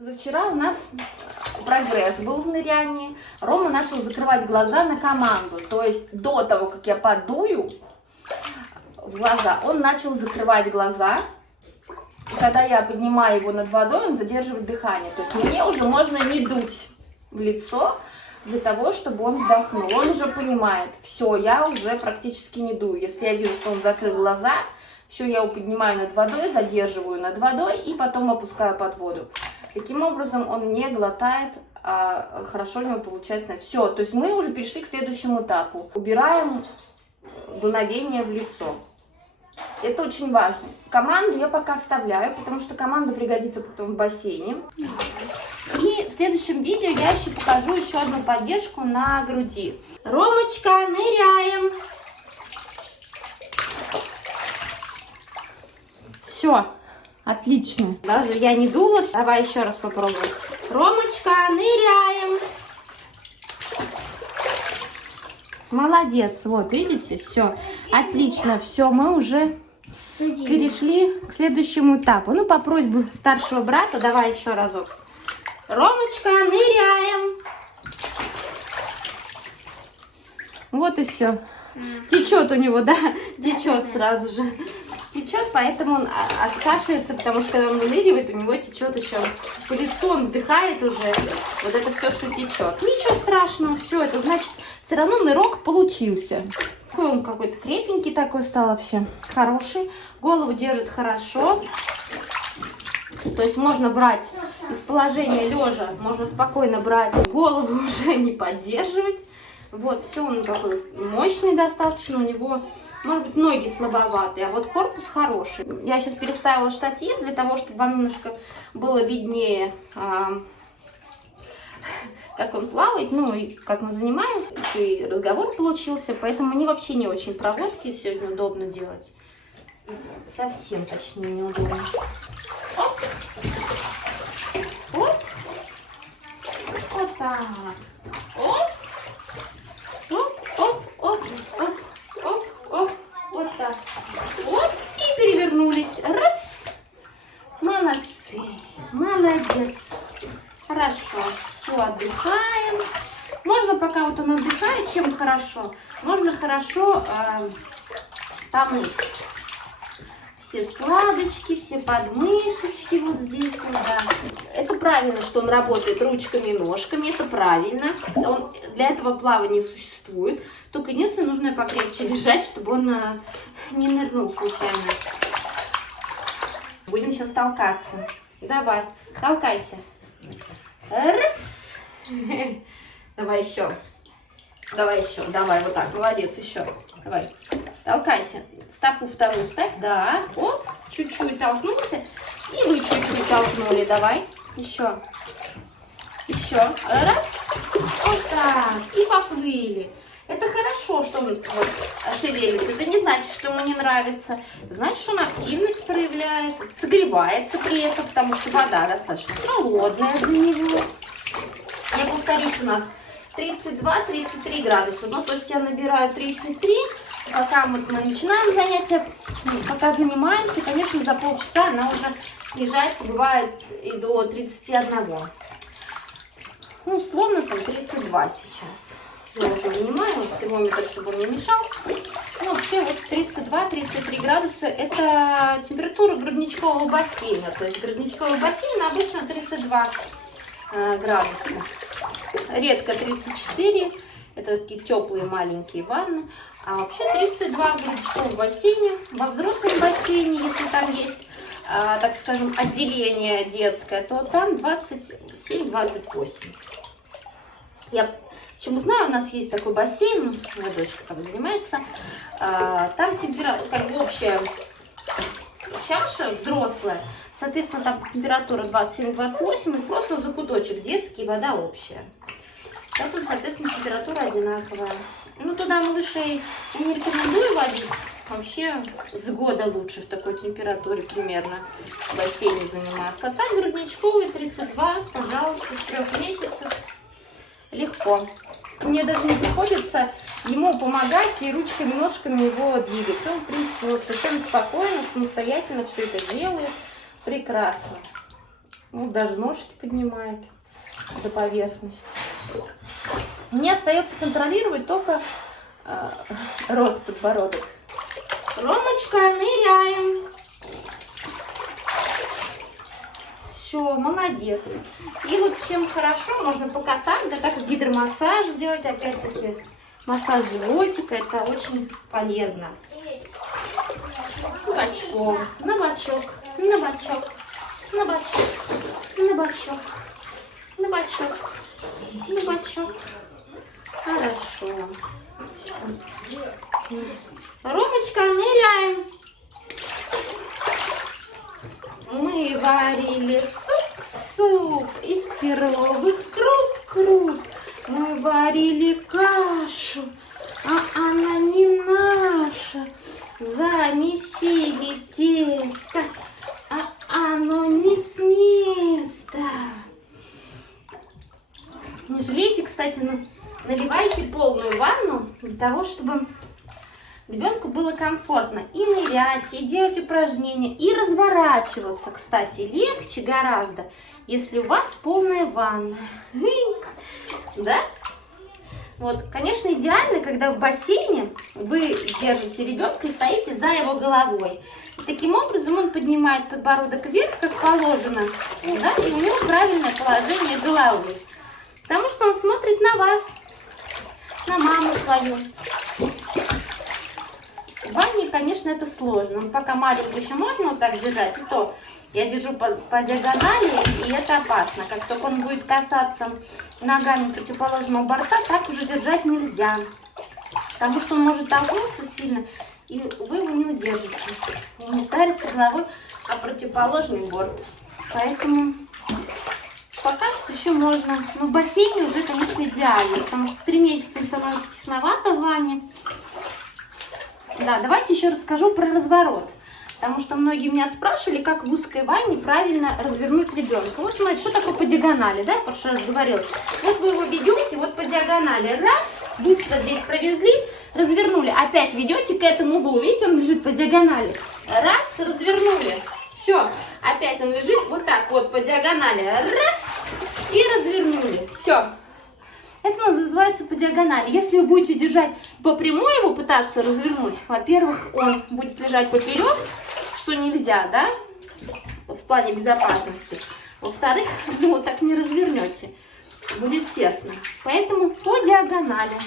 Позавчера у нас прогресс был в нырянии. Рома начал закрывать глаза на команду. То есть до того, как я подую в глаза, он начал закрывать глаза. И когда я поднимаю его над водой, он задерживает дыхание. То есть мне уже можно не дуть в лицо для того, чтобы он вдохнул. Он уже понимает, все, я уже практически не дую. Если я вижу, что он закрыл глаза, все, я его поднимаю над водой, задерживаю над водой и потом опускаю под воду. Таким образом, он не глотает, а хорошо у него получается. Все, то есть мы уже перешли к следующему этапу. Убираем дуновение в лицо. Это очень важно. Команду я пока оставляю, потому что команда пригодится потом в бассейне. И в следующем видео я еще покажу еще одну поддержку на груди. Ромочка, ныряем. Все. Отлично. Даже я не дула. Давай еще раз попробуем. Ромочка, ныряем. Молодец. Вот, видите? Все. Отлично. Все, мы уже перешли к следующему этапу. Ну, по просьбе старшего брата, давай еще разок. Ромочка, ныряем. Вот и все. Течет у него, да? Течет сразу же. Течет, поэтому он откашляется, потому что когда он выныривает, у него течет еще по лицу, он вдыхает уже. Вот это все, что течет. Ничего страшного, все, это значит, все равно нырок получился. Он какой-то крепенький такой стал вообще, хороший. Голову держит хорошо. То есть можно брать из положения лежа, можно спокойно брать, голову уже не поддерживать. Вот, все, он такой мощный достаточно, у него... Может быть, ноги слабоватые, а вот корпус хороший. Я сейчас переставила штатив для того, чтобы вам немножко было виднее, как он плавает, ну и как мы занимаемся. Еще и разговор получился, поэтому мне вообще не очень проводки сегодня удобно делать. Совсем, точнее, неудобно. Оп. Оп. Вот так. Оп. Оп, оп, оп, оп. Оп, вот так. Вот, и перевернулись. Раз. Молодцы. Молодец. Хорошо. Все, отдыхаем. Можно, пока вот он отдыхает, чем хорошо, можно хорошо помыть. Все складочки, все подмышечки вот здесь, вот, да. Это правильно, что он работает ручками и ножками, это правильно. Для этого плавания существует. Только единственное, нужно покрепче держать, чтобы он не нырнул случайно. Будем сейчас толкаться. Давай, толкайся. Раз. Давай еще. Давай еще. Давай, вот так. Молодец, еще. Давай. Толкайся. Стопу вторую ставь. Да. Оп. Чуть-чуть толкнулся. И вы чуть-чуть толкнули. Давай. Еще. Еще. Раз. Вот так. И поплыли. Это хорошо, что он вот шевелится. Это не значит, что ему не нравится. Это значит, что он активность проявляет. Согревается при этом, потому что вода достаточно холодная для него. Я повторюсь, у нас 32-33 градуса. Ну, то есть я набираю 33. Пока мы начинаем занятия, пока занимаемся, конечно, за полчаса она уже снижается, бывает и до 31. Ну, условно, там 32 сейчас. Я уже вынимаю термометр, чтобы он не мешал. Ну, вообще вот 32-33 градуса это температура грудничкового бассейна. То есть грудничковый бассейн обычно 32 градуса. Редко 34. Это такие теплые маленькие ванны. А вообще 32 в грудничковом бассейне. Во взрослом бассейне, если там есть, так скажем, отделение детское, то там 27-28. Я почему знаю, у нас есть такой бассейн, моя дочка там занимается, там температура, как бы общая чаша взрослая, соответственно, там температура 27-28, и просто закуточек детский, вода общая. Поэтому, соответственно, температура одинаковая. Ну, туда малышей я не рекомендую водить, вообще с года лучше в такой температуре примерно в бассейне заниматься. А так грудничковый 32, пожалуйста, с 3 месяцев. Легко. Мне даже не приходится ему помогать и ручками, ножками его двигать. Он, в принципе, вот совершенно спокойно, самостоятельно все это делает. Прекрасно. Вот даже ножки поднимает до поверхности. Мне остается контролировать только рот, подбородок. Ромочка, ныряем. Все, молодец. И вот чем хорошо, можно покатать, да, так как гидромассаж делать, опять-таки, массаж животика, это очень полезно. Бочком, на бочок, на бочок, на бочок, на бочок, на бочок, на бочок. Хорошо. Всё. Ромочка, ныряем. Мы варили суп из перловых круп. Мы варили кашу, а она не наша. Замесили тесто, а оно не с места. Не жалейте, кстати, наливайте полную ванну для того, чтобы ребенку было комфортно и нырять, и делать упражнения, и разворачиваться, кстати, легче гораздо, если у вас полная ванна. Да? Вот, конечно, идеально, когда в бассейне вы держите ребенка и стоите за его головой. И таким образом он поднимает подбородок вверх, как положено, да, и у него правильное положение головы. Потому что он смотрит на вас, на маму свою. В ванне, конечно, это сложно. Но пока маленький еще можно вот так держать, и то я держу по диагонали, и это опасно. Как только он будет касаться ногами противоположного борта, так уже держать нельзя. Потому что он может толкнуться сильно, и вы его не удержите. Он ударится головой о противоположный борт. Поэтому пока что еще можно. Но в бассейне уже, конечно, идеально. Потому что 3 месяца им становится тесновато в ванне. Да, давайте еще расскажу про разворот. Потому что многие меня спрашивали, как в узкой ванне правильно развернуть ребенка. Вот смотрите, что такое по диагонали, да, потому что я говорила. Вот вы его ведете, вот по диагонали. Раз, быстро здесь провезли, развернули. Опять ведете к этому углу. Видите, он лежит по диагонали. Раз, развернули. Все, опять он лежит вот так вот по диагонали. Раз, и развернули. Все. Это называется по диагонали. Если вы будете держать по прямой его пытаться развернуть, во-первых, он будет лежать поперек, что нельзя, да, в плане безопасности. Во-вторых, вы вот так не развернете, будет тесно. Поэтому по диагонали.